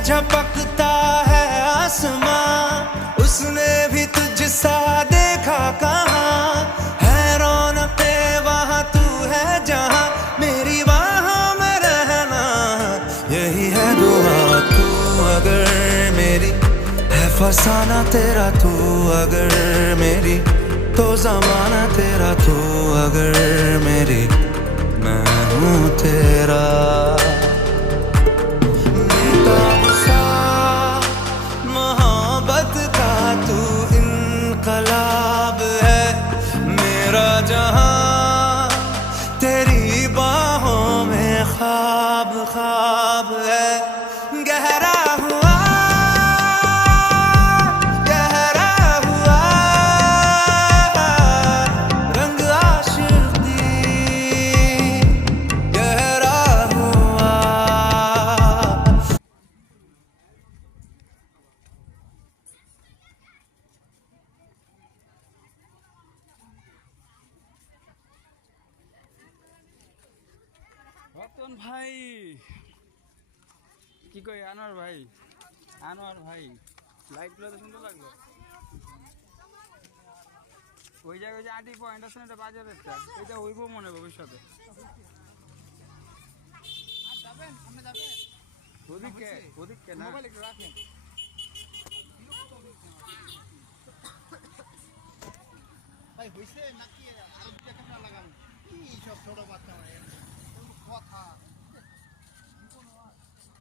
झपकता है आसमां, उसने भी तुझसा देखा कहाँ। है रौनके वहाँ तू है जहाँ, मेरी बाहों में रहना यही है दुआ। तू अगर मेरी है फसाना तेरा, तू अगर मेरी तो जमाना तेरा, तू अगर मेरी मैं हूँ तेरा। बेताब सा मोहब्बत का तू इनकलाब है, मेरा जहां तेरी बाहों में ख्वाब ख्वाब है। गहरा हुआ गहरा हुआ रंग आशिकी, गहरा हुआ। রতন ভাই কি কই, আনোয়ার ভাই, আনোয়ার ভাই লাইটগুলো তো সুন্দর লাগলো। ওই জায়গায় যে আটি পয়েন্ট আছে না, এটা বাজারের, এটা হইব মনে ভবিষ্যতে। ওদিকে ওদিকে না, মোবাইল একটু রাখেন। ভাই হইছে নাকি আরো দুটা ক্যামেরা লাগানো? কি সব ছোট বাচ্চা